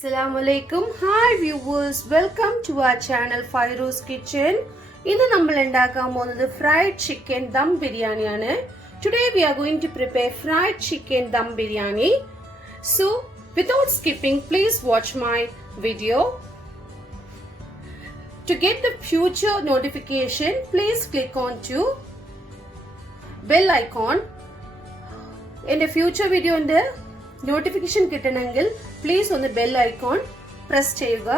Assalamualaikum. Hi viewers, welcome to our channel Fairo's Kitchen. ഇന്ന് നമ്മൾ ഉണ്ടാക്കാൻ പോകുന്നത് fried chicken dum biryani ആണ്. Today we are going to prepare fried chicken dum biryani. So without skipping, please watch my video. To get the future notification, please click on to bell icon. In the future video notification കിട്ടണമെങ്കിൽ please on the bell icon press ചെയ്യുക.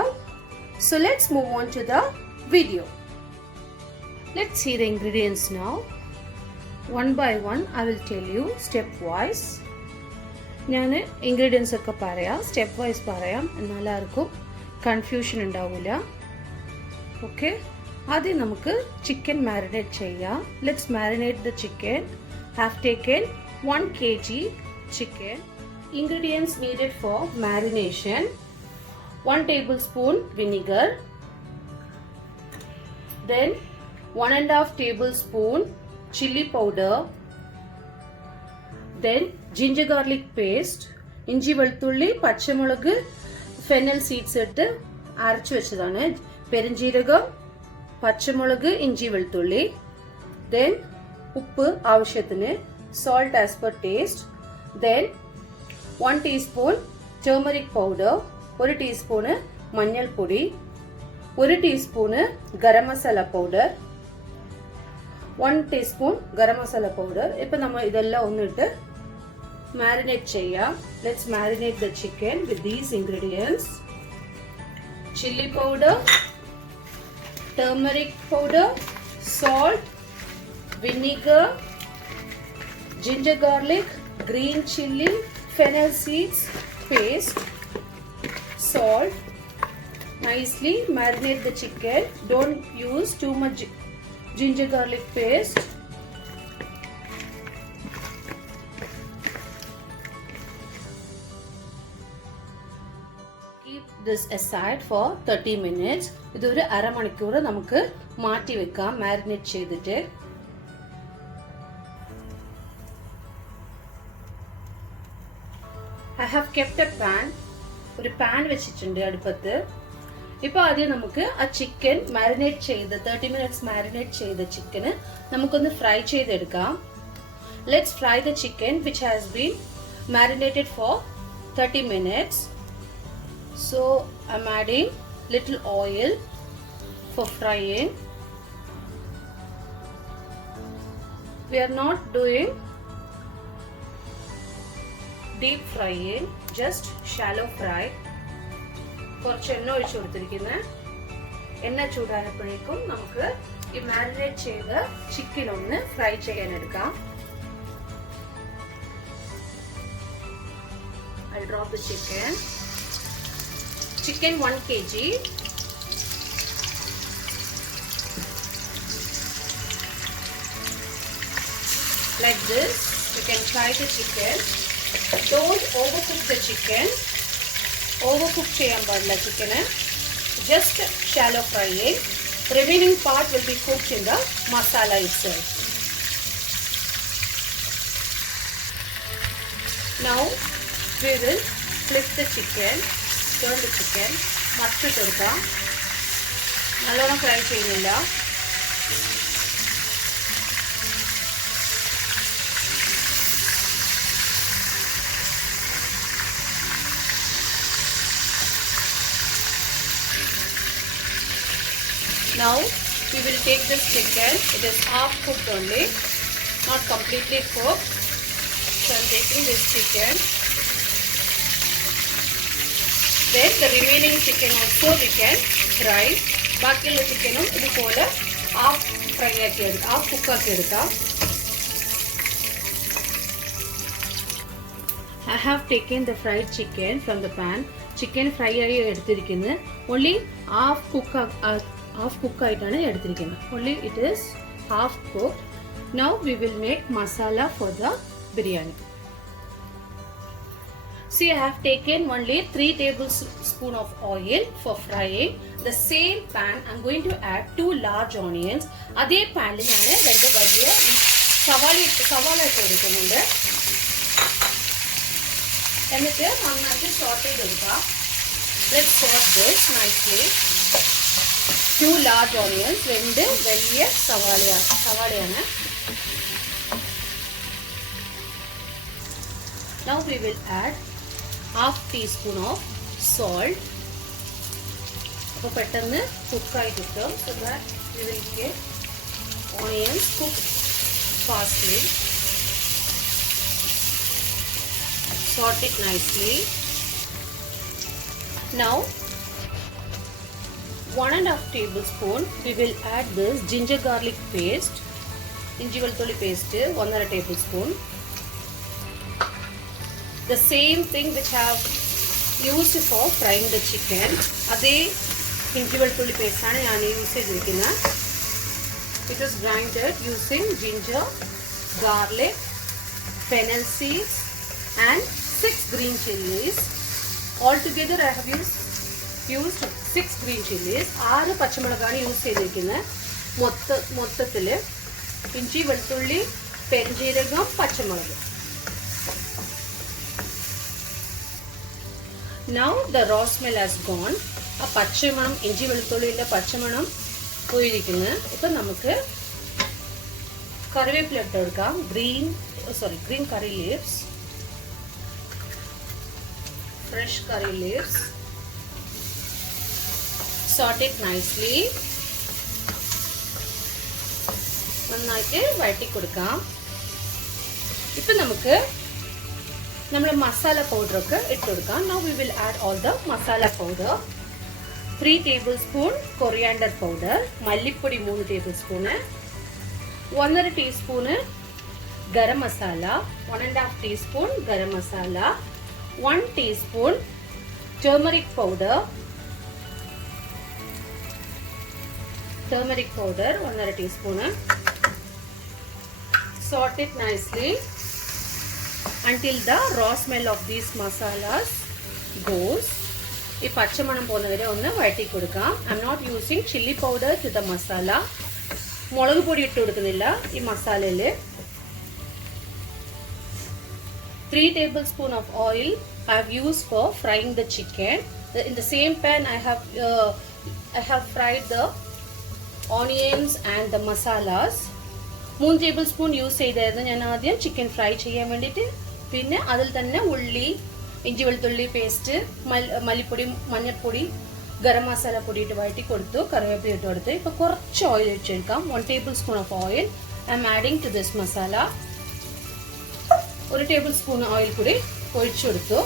So let's move on to the video. Let's see the ingredients now. One by one I will tell you step wise. ഞാൻ ingredients ഒക്കെ പറയാം, step wise പറയാം, എന്നാലാർക്കും കൺഫ്യൂഷൻ ഉണ്ടാവില്ല. ഓക്കെ, ആദ്യം നമുക്ക് ചിക്കൻ മാരിനേറ്റ് ചെയ്യാം. Let's marinate the chicken. Have taken 1 kg chicken. Ingredients needed for marination: 1 tablespoon vinegar, then 1.5 tablespoon chili powder, then ginger garlic paste, ഇഞ്ചി വെളുത്തുള്ളി പച്ചമുളക് ഫെനൽ സീഡ്സ് ഇട്ട് അരച്ചു വെച്ചതാണ്, പെരിഞ്ജീരകം പച്ചമുളക് ഇഞ്ചി വെളുത്തുള്ളി, then ഉപ്പ് ആവശ്യത്തിന്, salt as per taste, then 1 teaspoon turmeric powder, 1 teaspoon മഞ്ഞൾ പൊടി, 1 teaspoon ഗരം മസാല പൗഡർ, 1 teaspoon ഗരം മസാല പൗഡർ. ഇപ്പൊ നമ്മൾ ഇതെല്ലാം ഒന്നിട്ട് മാരിനേറ്റ് ചെയ്യാം. Let's marinate the chicken with these ingredients: chili powder, turmeric powder, salt, vinegar, ginger garlic, green chili, fennel seeds paste, salt. Nicely marinate the chicken. Don't use too much ginger garlic paste. Keep this aside for 30 minutes. ഇതൊരു അരമണിക്കൂർ നമുക്ക് മാറ്റി വെക്കാം മാരിനേറ്റ് ചെയ്തിട്ട്. I have kept a pan. ഒരു പാൻ വെച്ചിട്ടുണ്ട് അടുപ്പത്ത്. ഇപ്പോൾ ആദ്യം നമുക്ക് ആ ചിക്കൻ മാരിനേറ്റ് ചെയ്ത് 30 minutes മാരിനേറ്റ് ചെയ്ത ചിക്കന് നമുക്കൊന്ന് ഫ്രൈ ചെയ്തെടുക്കാം. Let's fry the chicken which has been marinated for 30 minutes. So I'm adding little oil for frying. We are not doing deep frying, just shallow fry. കുറച്ച് എണ്ണ ഒഴിച്ചു കൊടുത്തിരിക്കുന്നത്. എണ്ണ ചൂടായപ്പോഴേക്കും നമുക്ക് ഈ മാരിനേറ്റ് ചെയ്ത ചിക്കൻ ഒന്ന് ഫ്രൈ ചെയ്യാൻ എടുക്കാം. I'll drop the chicken. Chicken 1 kg. Like this, you can fry the chicken. Don't overcook the chicken. Overcook ചെയ്യാൻ പാടില്ല ചിക്കന്. Just shallow frying. Remaining part will be cooked in the masala itself. Now we will flip the chicken. Turn the chicken. മറിച്ചിട്ട് കൊടുക്കാം. നല്ലോണം ഫ്രൈ ചെയ്യുന്നില്ല. Now we will take this chicken. It is half cooked only, not completely cooked. So I'm taking this chicken. Then the remaining chicken also we can fry. ബാക്കിയുള്ള ചിക്കനും ഇതുപോലെ half fry ആക്കി എടുക്കാം, half cook ആക്കി എടുക്കാം. I have taken the fried chicken from the pan. Chicken fry ആയി എടുത്തിരിക്കുന്നത്. Only half cook ആയിട്ടാണ് എടുത്തിരിക്കുന്നത്. Only it is half cooked. Now we will make masala for the biryani. See, I have taken only 3 tablespoons of oil for frying. The same pan I am going to add 2 large onions. അതേ പാനിൽ ഞാൻ 2 വലിയ സവാള ഇട്ട് കൊടുക്കുന്നുണ്ട്. എന്നിട്ട് നന്നായിട്ട് സോട്ട് ചെയ്തെടുക്കാം. Let's sort this nicely. 2 large onions, 2 വലിയ സവാളയാണ്. Now we will add half teaspoon of salt. അപ്പോൾ പെട്ടെന്ന് കുക്കായി കിട്ടും. So that we will get onions cooked fastly. Sort it nicely. Now 1.5 tablespoon we will add this ginger garlic paste. Inji velthulli paste 1.5 tablespoon. The same thing which I have used for frying the chicken. Adhe inji velthulli paste aanu njan use cheyidirikkunna. It was grinded using ginger, garlic, fennel seeds and 6 green chilies. Altogether I have used 6 green chilies. 6 പച്ചമുളകാണ് യൂസ് ചെയ്തിരിക്കുന്നത്. മൊത്തത്തിൽ ഇഞ്ചി വെളുത്തുള്ളി പെരുംജീരകം പച്ചമുളക്. Now the raw smell has gone. ആ പച്ചമണം ഇഞ്ചി വെളുത്തുള്ളിയുടെ പച്ചമണം പോയിരിക്കുന്നു. ഇപ്പം നമുക്ക് കറിവേപ്പില ഇട്ട് കൊടുക്കാം. green curry leaves. Fresh curry leaves. Sort it nicely. നന്നായിട്ട് വഴറ്റി കൊടുക്കാം. ഇപ്പം നമുക്ക് നമ്മുടെ മസാല പൗഡറൊക്കെ ഇട്ട് കൊടുക്കാം. Now we will add all the masala powder. 3 tablespoon coriander powder. മല്ലിപ്പൊടി 3 tablespoon. 1.5 teaspoon garam masala. 1.5 teaspoon garam masala. 1 teaspoon turmeric powder. 1.5 teaspoon. Sort it nicely until the raw smell of these masalas goes. ഈ പച്ചമണം പോകുന്നവരെ ഒന്ന് വഴറ്റി കൊടുക്കാം. I am not using chili powder to the masala. മുളക് പൊടി ഇട്ട് കൊടുക്കുന്നില്ല ഈ മസാലയിൽ. 3 tablespoon of oil I have used for frying the chicken. In the same pan I have fried the onions and the masalas. 3 tablespoon use ചെയ്തായിരുന്നു ഞാൻ ആദ്യം chicken fry ചെയ്യാൻ വേണ്ടിയിട്ട്. പിന്നെ അതിൽ തന്നെ ഉള്ളി, ഇഞ്ചി വെളുത്തുള്ളി പേസ്റ്റ്, മല്ലിപ്പൊടി, മഞ്ഞൾപ്പൊടി, ഗരം മസാല പൊടി ഇട്ട് വഴറ്റി കൊടുത്തു. കറിവേപ്പില ഇട്ട് കൊടുത്ത് ഇപ്പോൾ കുറച്ച് ഓയിൽ ഒഴിച്ചെടുക്കാം. 1 tablespoon of oil I am adding to this masala. 1 tablespoon oil കൂടി ഒഴിച്ചു കൊടുത്തു.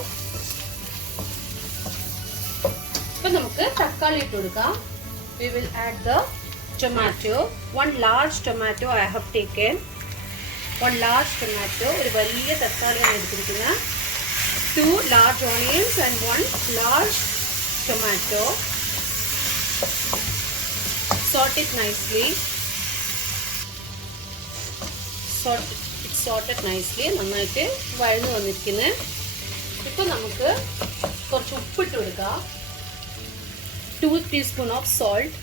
ഇപ്പം നമുക്ക് തക്കാളി ഇട്ട് കൊടുക്കാം. We will add the tomato. 1 large tomato I have taken. 1 large tomato. ഒരു വലിയ തക്കാളിയാണ് എടുത്തിരിക്കുന്നത്. 2 large onions and 1 large tomato. Sort it nicely. Sorted nicely. നന്നായിട്ട് വഴന്നു വന്നിരിക്കുന്നത്. ഇപ്പോൾ നമുക്ക് കുറച്ച് ഉപ്പിട്ട് കൊടുക്കാം. 2 teaspoon of salt.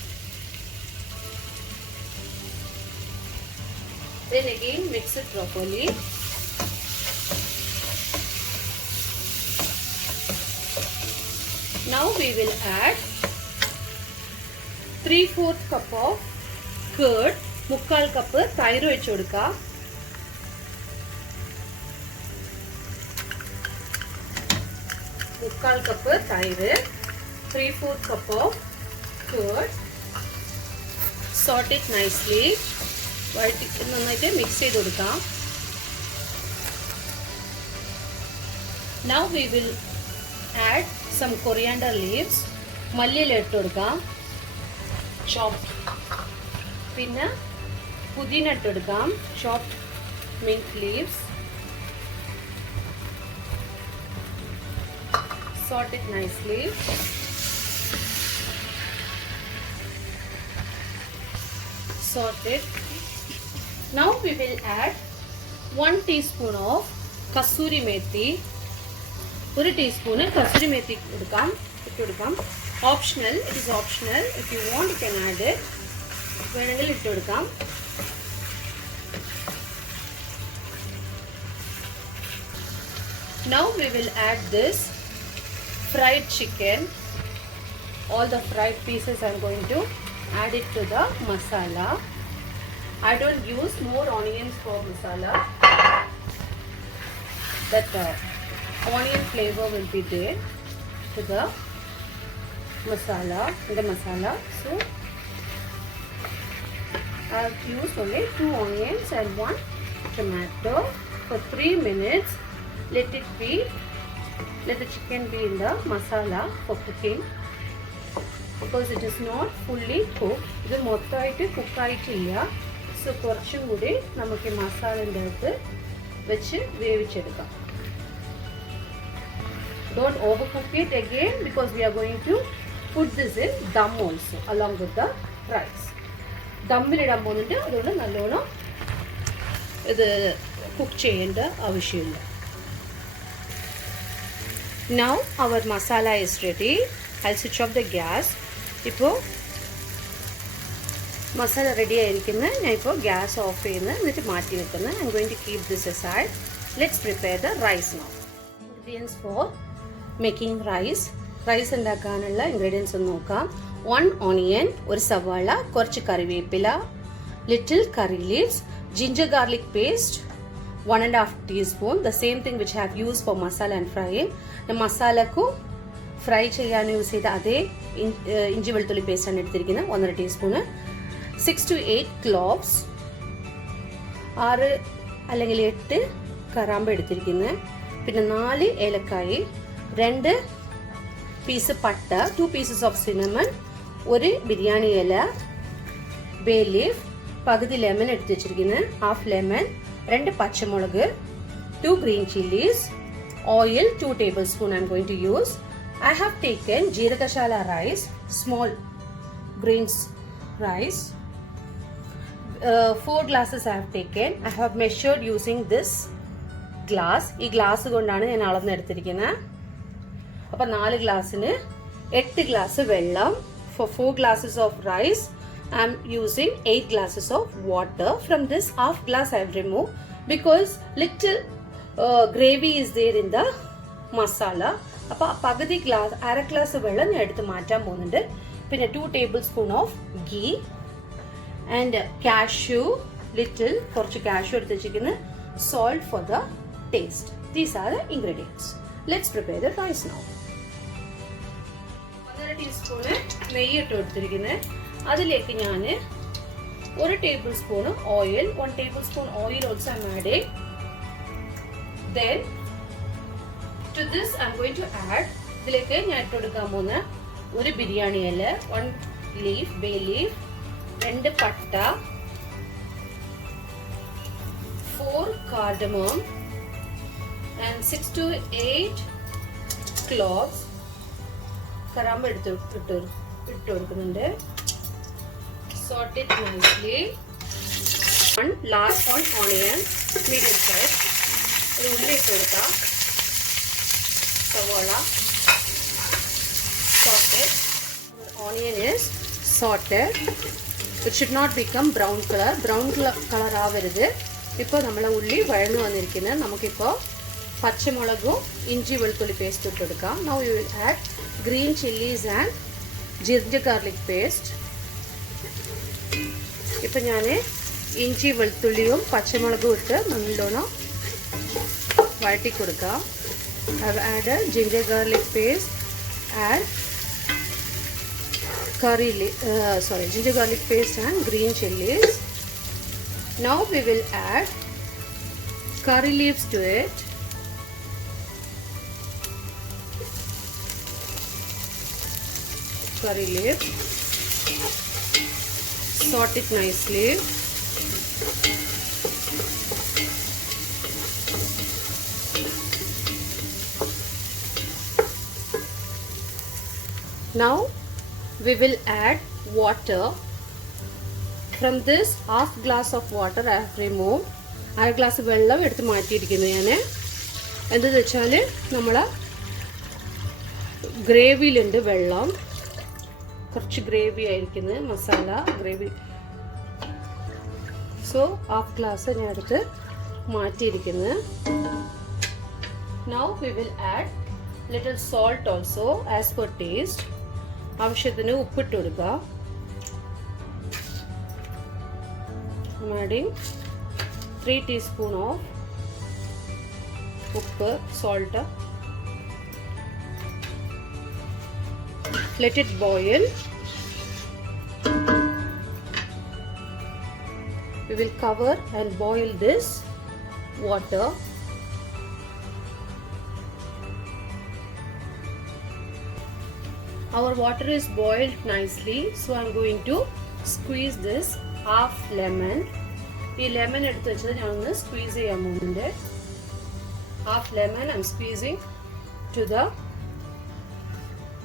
Then again mix it properly. Now we will add 3/4 cup of curd. 3/4 cup തൈര് ഒഴിച്ചു കൊടുക്കാം. 3/4 cup തൈര്, 3/4 cup of curd. Sort it nicely. നന്നായിട്ട് മിക്സ് ചെയ്ത് കൊടുക്കാം. Now we will add some coriander leaves. മല്ലിയില ഇട്ട് കൊടുക്കാം. Chopped. പിന്നെ പുതിന ഇട്ട് കൊടുക്കാം. Chopped mint leaves. Sort it nicely. Sort it. Now we will add 1 teaspoon of kasuri methi. 1 teaspoon kasuri methi ഇട്ടുകൊടുക്കാം. Optional. It is optional. If you want, you can add it. വേണമെങ്കിൽ ഇട്ടുകൊടുക്കാം. Now we will add this fried chicken. all the fried pieces I'm going to add it to the masala. I don't use more onions for masala. That onion flavor will be there to the masala, in the masala. So I've used only 2 onions and 1 tomato. For 3 minutes, let the chicken be in the masala for cooking, because it is not fully cooked. ഇത് മൊത്തമായിട്ട് കുക്ക് ആയിട്ടില്ല. സോ കുറച്ചും കൂടി നമുക്ക് മസാലൻ്റെ അകത്ത് വെച്ച് വേവിച്ചെടുക്കാം. Don't overcook it again, because we are going to put this in dum also along with the rice. ദമ്മിലിടാൻ പോകുന്നുണ്ട്, അതുകൊണ്ട് നല്ലോണം ഇത് കുക്ക് ചെയ്യേണ്ട ആവശ്യമില്ല. Now our masala is ready. I'll switch off the gas. ഇപ്പോൾ മസാല റെഡി ആയിരിക്കുന്നത്. ഞാൻ ഇപ്പോൾ ഗ്യാസ് ഓഫ് ചെയ്യുന്നത്, എന്നിട്ട് മാറ്റി വെക്കുന്നത്. I'm going to keep this aside. Let's prepare the rice now. Ingredients for making rice. Rice ഉണ്ടാക്കാനുള്ള ഇൻഗ്രീഡിയൻസ് ഒന്ന് നോക്കാം. 1 onion, ഒരു സവാള, കുറച്ച് കറിവേപ്പില, little curry leaves, ginger garlic paste, 1.5 teaspoon, the same thing which I have used for masala and frying. മസാലക്കും fry ചെയ്യാൻ use ചെയ്ത അതേ ഇഞ്ചി വെളുത്തുള്ളി പേസ്റ്റ് ആണ് എടുത്തിരിക്കുന്നത്, 1.5 ടീസ്പൂണ്. 6 to 8 ക്ലോവ്സ്, 6 അല്ലെങ്കിൽ 8 കറാമ്പ് എടുത്തിരിക്കുന്നത്. പിന്നെ 4 ഏലക്കായി, 2 പീസ് പട്ട, 2 pieces of cinnamon, 1 ബിരിയാണി ഇല, ബേ ലീഫ്, പകുതി ലെമൺ എടുത്ത് വെച്ചിരിക്കുന്നത്, ഹാഫ് ലെമൺ, 2 പച്ചമുളക്, 2 green chilies, oil 2 tablespoon I'm going to use. I have taken jeeragashala rice, small grains rice, 4 glasses I have taken. I have measured using this glass. ഈ ഗ്ലാസ് കൊണ്ടാണ് ഞാൻ അളന്നെടുത്തിരിക്കുന്നത്. അപ്പോൾ 4 ഗ്ലാസ്സിന് 8 ഗ്ലാസ് വെള്ളം. For 4 glasses of rice, I am using 8 glasses of water. From this half glass I have removed, because little gravy is there in the masala. അപ്പോൾ പകുതി ഗ്ലാസ്, 1/2 ഗ്ലാസ് വെള്ളം ഞാൻ എടുത്ത് മാറ്റാൻ പോകുന്നുണ്ട്. പിന്നെ 2 tablespoon of ghee and cashew, little കുറച്ച് cashew എടുത്ത് വെച്ചിരിക്കുന്നത്, salt for the taste. These are the ingredients. Let's prepare the rice now. 1.5 ടീസ്പൂൺ നെയ്യ് ഇട്ട് കൊടുത്തിരിക്കുന്നത്. അതിലേക്ക് ഞാൻ 1 tablespoon oil, 1 tablespoon oil also I'm adding. Then to this I'm going to add, ഇതിലേക്ക് ഞാൻ ഇട്ട് കൊടുക്കാൻ പോകുന്ന 1 ബിരിയാണി ഇല, 1 leaf, bay leaf, 2 പട്ട, 4 cardamom and 6 to 8 cloves. കറാമ്പ് ഇട്ട് കൊടുക്കുന്നുണ്ട്. Sort it nicely. Last one onion, medium size. ഒരു ഉള്ളി ഇട്ട് കൊടുക്കാം. സവാള sorted. Onion is sorted. It should not become brown color. Brown color ആവരുത്. ഇപ്പോൾ നമ്മളെ ഉള്ളി വഴന്നു വന്നിരിക്കുന്നത്. നമുക്കിപ്പോൾ പച്ചമുളകും ഇഞ്ചി വെളുത്തുള്ളി പേസ്റ്റ് ഇട്ട് കൊടുക്കാം. Now you will add green chilies and ginger garlic paste. ഇപ്പോൾ ഞാൻ ഇഞ്ചി വെളുത്തുള്ളിയും പച്ചമുളകും ഇട്ട് നല്ലോണം വഴറ്റി കൊടുക്കാം. I have added ginger garlic paste and ginger garlic paste and green chilies. Now we will add curry leaves to it. Curry leaves. Sort it nicely. Now we will add water. From this half glass of water I have removed. 1/2 glass വെള്ളം എടുത്ത് മാറ്റിയിരിക്കുന്നു ഞാൻ. എന്താണെന്ന് വെച്ചാൽ നമ്മളെ ഗ്രേവിയിലുണ്ട് വെള്ളം, കുറച്ച് ഗ്രേവി ആയിരിക്കുന്നത്, masala gravy. So half glass ഞാൻ എടുത്ത് മാറ്റിയിരിക്കുന്നത്. Now we will add little salt also as per taste. ആവശ്യത്തിന് ഉപ്പിട്ട് കൊടുക്കുക. I'm adding 3 teaspoon of ഉപ്പ്, salt. Let it boil. We will cover and boil this water. Our water is boiled nicely, so I'm going to squeeze this half lemon. ഈ ലെമൺ എടുത്ത് വെച്ചത് ഞാനൊന്ന് സ്ക്വീസ് ചെയ്യാൻ പോകുന്നുണ്ട്. Half lemon I'm squeezing to the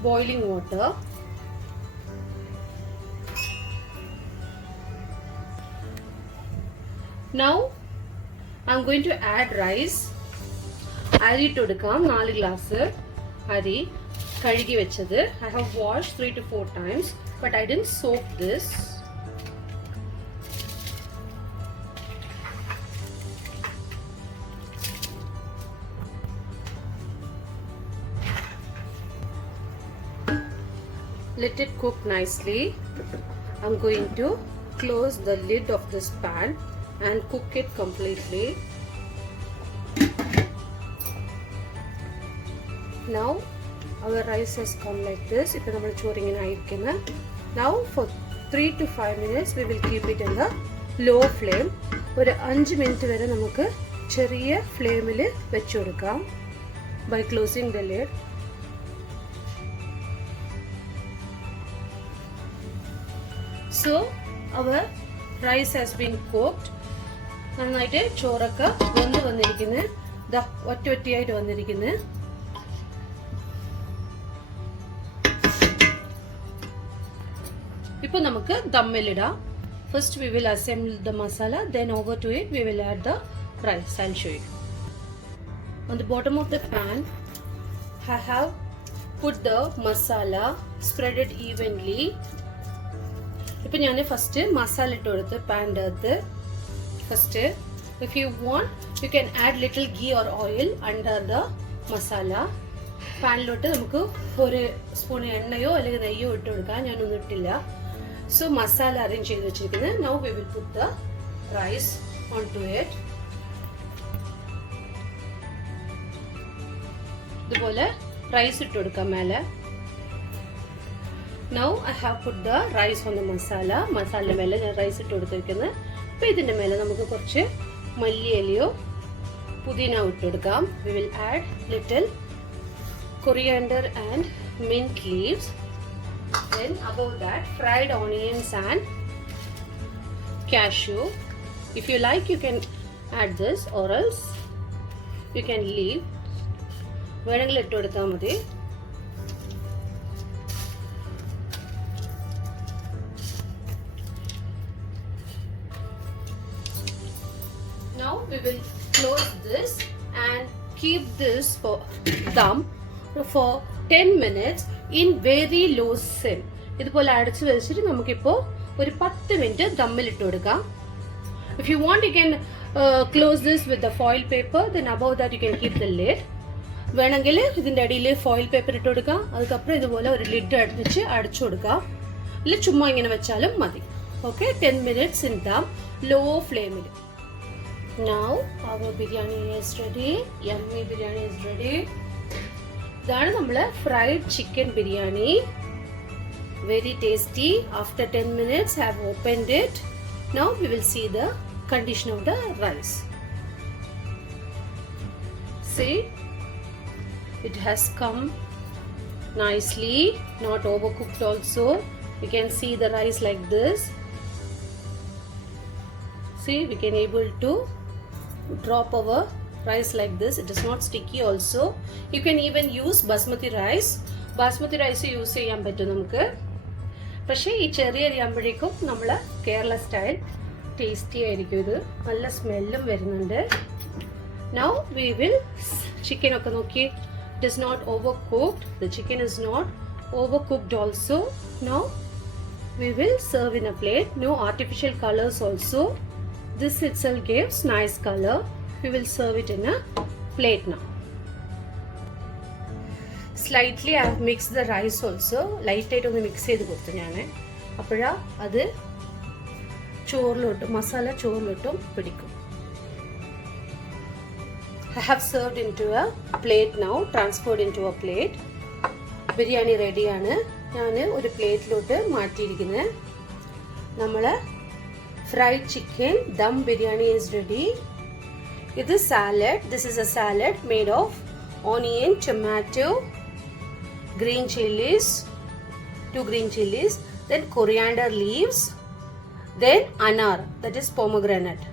boiling water. Now I'm going to add rice. അരി ഇട്ട് കൊടുക്കാം. 4 ഗ്ലാസ് അരി കഴുകി വെച്ചത്. I have washed 3 to 4 times, but I didn't soak this. Let it cook nicely. I'm going to close the lid of this pan and cook it completely. Now our rice has come like this. Ipo nammal choru ingane aayirikkunna. Now for 3 to 5 minutes we will keep it in the low flame. Oru 5 minute vare namukku cheriya flame il vechu kodukam by closing the lid. So our rice has been cooked. നന്നായിട്ട് ചോറൊക്കെ വെന്ത് വന്നിരിക്കുന്നു. ദാ ഒറ്റയായിട്ട് വന്നിരിക്കുന്നു. ഇപ്പോൾ നമുക്ക് ദമ്മിലിടാം. First we will assemble the masala, then over to it we will add the rice. I'll show you. On the bottom of the pan I have put the masala, spread it evenly. ഇപ്പോൾ ഞാൻ ഫസ്റ്റ് മസാല ഇട്ട് കൊടുത്ത് പാൻ്റെ അകത്ത്. First if you want you can add little ghee or oil under the masala. പാനിലോട്ട് നമുക്ക് ഒരു സ്പൂൺ എണ്ണയോ അല്ലെങ്കിൽ നെയ്യോ ഇട്ട് കൊടുക്കാം. ഞാനൊന്നും ഇട്ടില്ല. സോ മസാല അറേഞ്ച് ചെയ്ത് വെച്ചിരിക്കുന്നത്. Now we will put the rice onto it. ഇതുപോലെ റൈസ് ഇട്ട് കൊടുക്കാം മേലെ. Now I have put the rice on the masala. Masala മേലെ ഞാൻ റൈസ് ഇട്ട് കൊടുത്തിരിക്കുന്നത്. അപ്പോൾ ഇതിൻ്റെ മേലെ നമുക്ക് കുറച്ച് മല്ലിയിലയോ പുതിന ഇട്ട് കൊടുക്കാം. We will add little coriander and mint leaves. Then above that fried onions and cashew. If you like you can add this or else you can leave. വേണമെങ്കിൽ ഇട്ട് കൊടുത്താൽ മതി. Now we will close this and keep this for dum for 10 minutes in very low sim. ഇതുപോലെ അടച്ചു വെച്ചിട്ട് നമുക്കിപ്പോൾ ഒരു 10 മിനിറ്റ് ദമ്മിലിട്ട് കൊടുക്കാം. If you want you can close this with the foil paper, then above that you can keep the lid. വേണമെങ്കിൽ ഇതിൻ്റെ അടിയിൽ ഫോയിൽ പേപ്പർ ഇട്ട് കൊടുക്കാം. അതുക്കപ്പുറം ഇതുപോലെ ഒരു ലിഡ് വെച്ച് അടച്ചു കൊടുക്കാം. ഇല്ല ചുമ്മാ ഇങ്ങനെ വെച്ചാലും മതി. ഓക്കെ, 10 minutes in dum, low flame. Now our biryani is ready. Yummy biryani is ready. ഇതാണ് നമ്മളെ fried chicken biryani. Very tasty. After 10 minutes I have opened it. Now we will see the condition of the rice. See, it has come nicely, not overcooked also. You can see the rice like this. See, we can able to drop our rice like this. It is not sticky also. You can even use basmati rice. Basmati rice use ചെയ്യാൻ പറ്റും നമുക്ക്. പക്ഷേ ഈ ചെറിയ അരിയാകുമ്പോഴേക്കും നമ്മൾ Kerala style tasty ആയിരിക്കും. ഇത് നല്ല സ്മെല്ലും വരുന്നുണ്ട്. Now we will chicken ഒക്കെ നോക്കി. It is not overcooked. The chicken is not overcooked also. Now we will serve in a plate. No artificial colors also. This itself gives nice color. We will serve it in a plate now. slightly I have mixed the rice also. Light ആയിട്ട് ഒന്ന് മിക്സ് ചെയ്ത് കൊടുത്തു ഞാൻ. അപ്പോഴാ അത് ചോറിലോട്ടും മസാല ചോറിലോട്ടും പിടിക്കും. I have served into a plate now, transferred into a plate. Biryani റെഡിയാണ്. ഞാൻ ഒരു പ്ലേറ്റിലോട്ട് മാറ്റിയിരിക്കുന്നത്. നമ്മളെ fried chicken dum biryani is ready. This is salad. This is a salad made of onion, tomato, green chilies, 2 green chilies, then coriander leaves, then anar, that is pomegranate,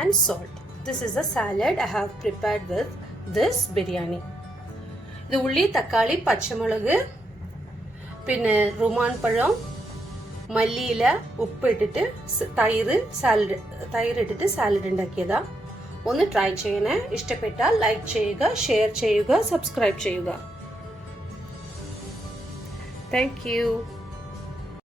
and salt. This is the salad I have prepared with this biryani. ഇത് ഉള്ളി, തക്കാളി, പച്ചമുളക്, പിന്നെ റുമാൻ പഴം, മല്ലിയില, ഉപ്പ് ഇട്ടിട്ട് തൈര് ഇട്ടിട്ട് സാലഡ് ഉണ്ടാക്കിയതാ. ഒന്ന് ട്രൈ ചെയ്യണേ. ഇഷ്ടപ്പെട്ടാൽ ലൈക്ക് ചെയ്യുക, ഷെയർ ചെയ്യുക, സബ്സ്ക്രൈബ് ചെയ്യുക. Thank you.